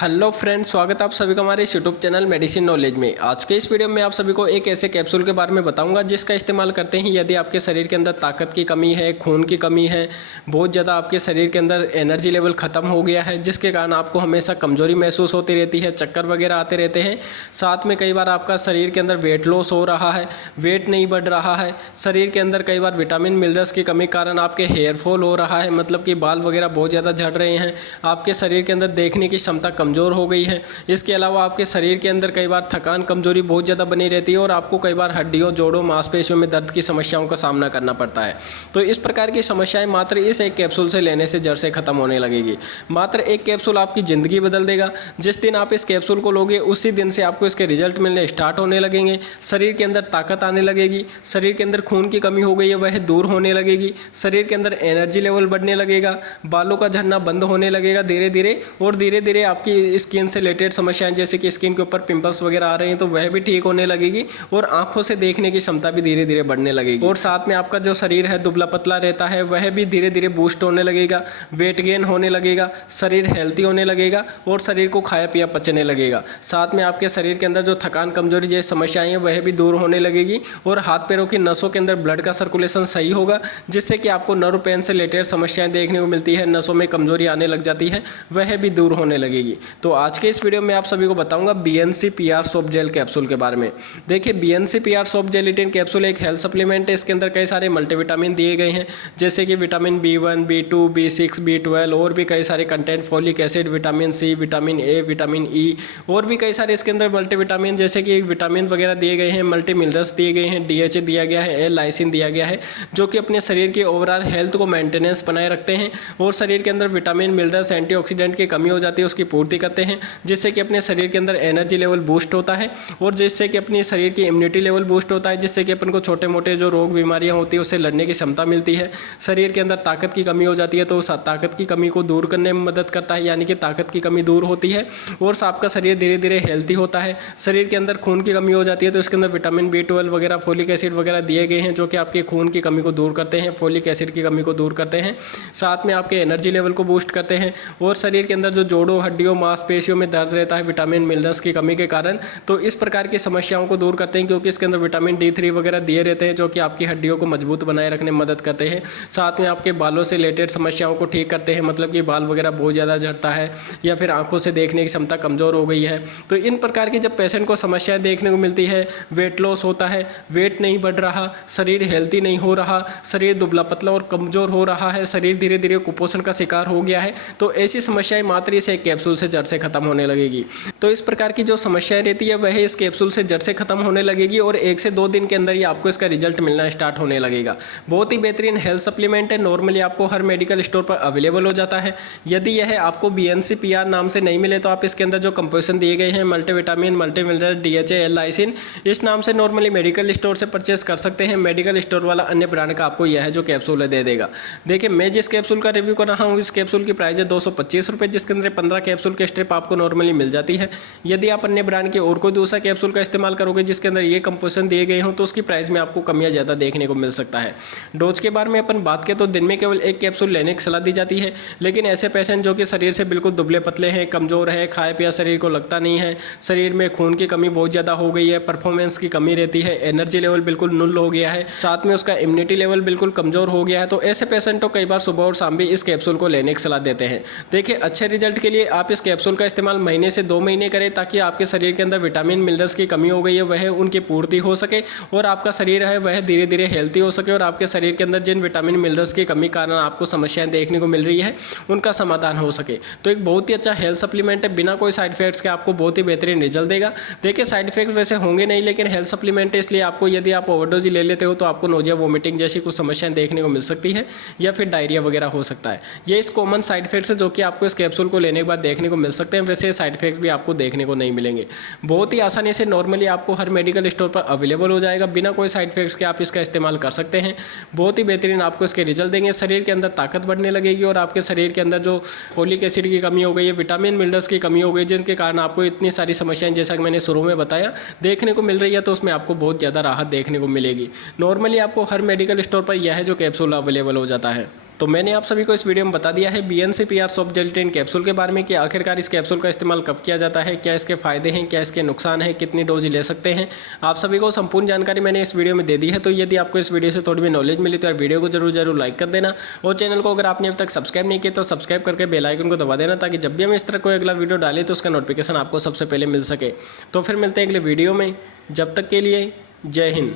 Hello friends, स्वागत है आप सभी का हमारे इस यूट्यूब चैनल मेडिसिन नॉलेज में। आज के इस वीडियो में आप सभी को एक ऐसे कैप्सूल के बारे में बताऊंगा जिसका इस्तेमाल करते ही यदि आपके शरीर के अंदर ताकत की कमी है, खून की कमी है, बहुत ज़्यादा आपके शरीर के अंदर एनर्जी लेवल ख़त्म हो गया है, जिसके कारण आपको हमेशा कमजोरी महसूस होती रहती है, चक्कर वगैरह आते रहते हैं। साथ में कई बार आपका शरीर के अंदर वेट लॉस हो रहा है, वेट नहीं बढ़ रहा है, शरीर के अंदर कई बार विटामिन मिनरल्स की कमी कारण आपके हेयर फॉल हो रहा है, मतलब कि बाल वगैरह बहुत ज़्यादा झड़ रहे हैं, आपके शरीर के अंदर देखने की क्षमता कमज़ोर हो गई है। इसके अलावा आपके शरीर के अंदर कई बार थकान कमजोरी बहुत ज़्यादा बनी रहती है और आपको कई बार हड्डियों, जोड़ों, मांसपेशियों में दर्द की समस्याओं का सामना करना पड़ता है। तो इस प्रकार की समस्याएं मात्र इस एक कैप्सूल से लेने से जड़ से खत्म होने लगेगी। मात्र एक कैप्सूल आपकी ज़िंदगी बदल देगा। जिस दिन आप इस कैप्सूल को लोगे उसी दिन से आपको इसके रिजल्ट मिलने स्टार्ट होने लगेंगे। शरीर के अंदर ताकत आने लगेगी, शरीर के अंदर खून की कमी हो गई है वह दूर होने लगेगी, शरीर के अंदर एनर्जी लेवल बढ़ने लगेगा, बालों का झड़ना बंद होने लगेगा धीरे धीरे, और धीरे धीरे आपकी स्किन से रिलेटेड समस्याएं जैसे कि स्किन के ऊपर पिंपल्स वगैरह आ रहे हैं तो वह भी ठीक होने लगेगी, और आंखों से देखने की क्षमता भी धीरे धीरे बढ़ने लगेगी। और साथ में आपका जो शरीर है दुबला पतला रहता है वह भी धीरे धीरे बूस्ट होने लगेगा, वेट गेन होने लगेगा, शरीर हेल्थी होने लगेगा और शरीर को खाया पिया पचने लगेगा। साथ में आपके शरीर के अंदर जो थकान कमजोरी जैसी समस्याएं हैं वह भी दूर होने लगेगी, और हाथ पैरों की नसों के अंदर ब्लड का सर्कुलेशन सही होगा, जिससे कि आपको नर्व पेन से रिलेटेड समस्याएं देखने को मिलती है, नसों में कमजोरी आने लग जाती है, वह भी दूर होने लगेगी। तो आज के इस वीडियो में आप सभी को बताऊंगा BNC-PR सॉफ्ट जेल कैप्सूल के बारे में। देखिए, BNC-PR सॉफ्ट जेलेटिन कैप्सूल एक हेल्थ सप्लीमेंट है। इसके अंदर कई सारे मल्टीविटामिन दिए गए हैं, जैसे कि vitamin B1, B2, B6, B12 और भी कई सारे content, folic acid, vitamin C, vitamin A, vitamin E और भी कई सारे इसके अंदर मल्टीविटामिन जैसे कि विटामिन वगैरह दिए गए हैं, मल्टी मिनरल्स दिए गए हैं, DHA दिया गया है, L-लाइसिन दिया गया है, जो कि अपने शरीर के ओवरऑल हेल्थ को मेंटेनेंस बनाए रखते हैं, और शरीर के अंदर विटामिन मिनरल्स, एंटीऑक्सीडेंट की कमी हो जाती है उसकी पूर्ति करते हैं, जिससे कि अपने शरीर के अंदर एनर्जी लेवल बूस्ट होता है, और जिससे कि अपनी शरीर की इम्यूनिटी लेवल बूस्ट होता है, जिससे कि अपन को छोटे मोटे जो रोग बीमारियां होती है उससे लड़ने की क्षमता मिलती है। शरीर के अंदर ताकत की कमी हो जाती है तो उस ताकत की कमी को दूर करने में मदद करता है, यानी कि ताकत की कमी दूर होती है, और आपका शरीर धीरे धीरे हेल्थी होता है। शरीर के अंदर खून की कमी हो जाती है तो इसके अंदर विटामिन B12 वगैरह, फोलिक एसिड वगैरह दिए गए हैं, जो कि आपके खून की कमी को दूर करते हैं, फोलिक एसिड की कमी को दूर करते हैं, साथ में आपके एनर्जी लेवल को बूस्ट करते हैं, और शरीर के अंदर जो जोड़ों, हड्डियों, मांसपेशियों में दर्द रहता है विटामिन मिनरल्स की कमी के कारण, तो इस प्रकार की समस्याओं को दूर करते हैं, क्योंकि इसके अंदर विटामिन D3 वगैरह दिए रहते हैं, जो कि आपकी हड्डियों को मजबूत बनाए रखने में मदद करते हैं। साथ में आपके बालों से रिलेटेड समस्याओं को ठीक करते हैं, मतलब कि बाल वगैरह बहुत ज़्यादा झड़ता है या फिर आंखों से देखने की क्षमता कमज़ोर हो गई है, तो इन प्रकार की जब पेशेंट को समस्याएं देखने को मिलती है, वेट लॉस होता है, वेट नहीं बढ़ रहा, शरीर हेल्थी नहीं हो रहा, शरीर दुबला पतला और कमज़ोर हो रहा है, शरीर धीरे धीरे कुपोषण का शिकार हो गया है, तो ऐसी समस्याएं मात्र इस एक कैप्सूल से जड़ से खत्म होने लगेगी। तो इस प्रकार की जो समस्याएं रहती है वह इस कैप्सूल से जड़ से खत्म होने लगेगी, और 1 से 2 दिन के अंदर ही आपको इसका रिजल्ट मिलना स्टार्ट होने लगेगा। बहुत ही बेहतरीन हेल्थ सप्लीमेंट है, नॉर्मली आपको हर मेडिकल स्टोर पर अवेलेबल हो जाता है। यदि यह आपको BNC-PR नाम से नहीं मिले तो आप इसके अंदर जो कंपोजिशन दिए गए हैं, मल्टीविटामिन, मल्टी मिनरल, DHA, L-लाइसिन, इस नाम से नॉर्मली मेडिकल स्टोर से परचेस कर सकते हैं। मेडिकल स्टोर वाला अन्य ब्रांड का आपको यह जो कैप्सूल है दे देगा। देखिए, मैं जिस कैप्सूल का रिव्यू कर रहा हूँ इस कैप्सूल की प्राइस है 225 रुपये, जिसके अंदर 15 कैप्सूल के स्ट्रिप आपको नॉर्मली मिल जाती है। यदि आप अन्य ब्रांड के और कोई दूसरा कैप्सूल का इस्तेमाल करोगे जिसके अंदर ये कंपोजिशन दिए गए हों तो उसकी प्राइस में आपको कमियां ज़्यादा देखने को मिल सकता है। डोज के बारे में अपन बात करें तो दिन में केवल 1 कैप्सूल लेने की सलाह दी जाती है, लेकिन ऐसे पेशेंट जो कि शरीर से बिल्कुल दुबले पतले हैं, कमज़ोर है, खाए पिया शरीर को लगता नहीं है, शरीर में खून की कमी बहुत ज़्यादा हो गई है, परफॉर्मेंस की कमी रहती है, एनर्जी लेवल बिल्कुल नुल हो गया है, साथ में उसका इम्यूनिटी लेवल बिल्कुल कमज़ोर हो गया है, तो ऐसे पेशेंट को कई बार सुबह और शाम भी इस कैप्सूल को लेने की सलाह देते हैं। देखिए, अच्छे रिजल्ट के लिए आप इस कैप्सूल का इस्तेमाल महीने से 2 महीने करें, ताकि आपके शरीर के अंदर विटामिन मिनरल्स की कमी हो गई है वह उनकी पूर्ति हो सके, और आपका शरीर है वह धीरे धीरे हेल्थी हो सके, और आपके शरीर के अंदर जिन विटामिन मिनरल्स की कमी कारण आपको समस्याएं देखने को मिल रही है उनका समाधान हो सके। तो एक बहुत ही अच्छा हेल्थ सप्लीमेंट है, बिना कोई साइड इफेक्ट्स के आपको बहुत ही बेहतरीन रिजल्ट देगा। देखिए, साइड इफेक्ट वैसे होंगे नहीं, लेकिन हेल्थ सप्लीमेंट है इसलिए आपको, यदि आप ओवरडोज ले लेते हो तो आपको नोजिया, वोमिटिंग जैसी कुछ समस्याएं देखने को मिल सकती है, या फिर डायरिया वगैरह हो सकता है। ये इस कॉमन साइड इफेक्ट्स है जो कि आपको इस कैप्सूल को लेने के बाद देखने को मिल सकते हैं, वैसे साइड इफेक्ट्स भी आपको देखने को नहीं मिलेंगे। बहुत ही आसानी से नॉर्मली आपको हर मेडिकल स्टोर पर अवेलेबल हो जाएगा, बिना कोई साइड इफेक्ट्स के आप इसका इस्तेमाल कर सकते हैं। बहुत ही बेहतरीन आपको इसके रिजल्ट देंगे, शरीर के अंदर ताकत बढ़ने लगेगी, और आपके शरीर के अंदर जो फोलिक एसिड की कमी हो गई है, विटामिन मिनरल्स की कमी हो गई, जिनके कारण आपको इतनी सारी समस्याएं जैसा कि मैंने शुरू में बताया देखने को मिल रही है, तो उसमें आपको बहुत ज़्यादा राहत देखने को मिलेगी। नॉर्मली आपको हर मेडिकल स्टोर पर यह जो कैप्सूल अवेलेबल हो जाता है। तो मैंने आप सभी को इस वीडियो में बता दिया है BNC-PR सॉफ्ट जेलेटिन कैप्सूल के बारे में कि आखिरकार इस कैप्सूल का इस्तेमाल कब किया जाता है, क्या इसके फ़ायदे हैं, क्या इसके नुकसान हैं, कितनी डोज ले सकते हैं। आप सभी को संपूर्ण जानकारी मैंने इस वीडियो में दे दी है। तो यदि आपको इस वीडियो से थोड़ी भी नॉलेज मिली तो यार वीडियो को जरूर लाइक कर देना और चैनल को अगर आपने अब तक सब्सक्राइब नहीं किया तो सब्सक्राइब करके बेल आइकन को दबा देना, ताकि जब भी हम इस तरह कोई अगला वीडियो डालें तो उसका नोटिफिकेशन आपको सबसे पहले मिल सके। तो फिर मिलते हैं अगले वीडियो में, जब तक के लिए जय हिंद।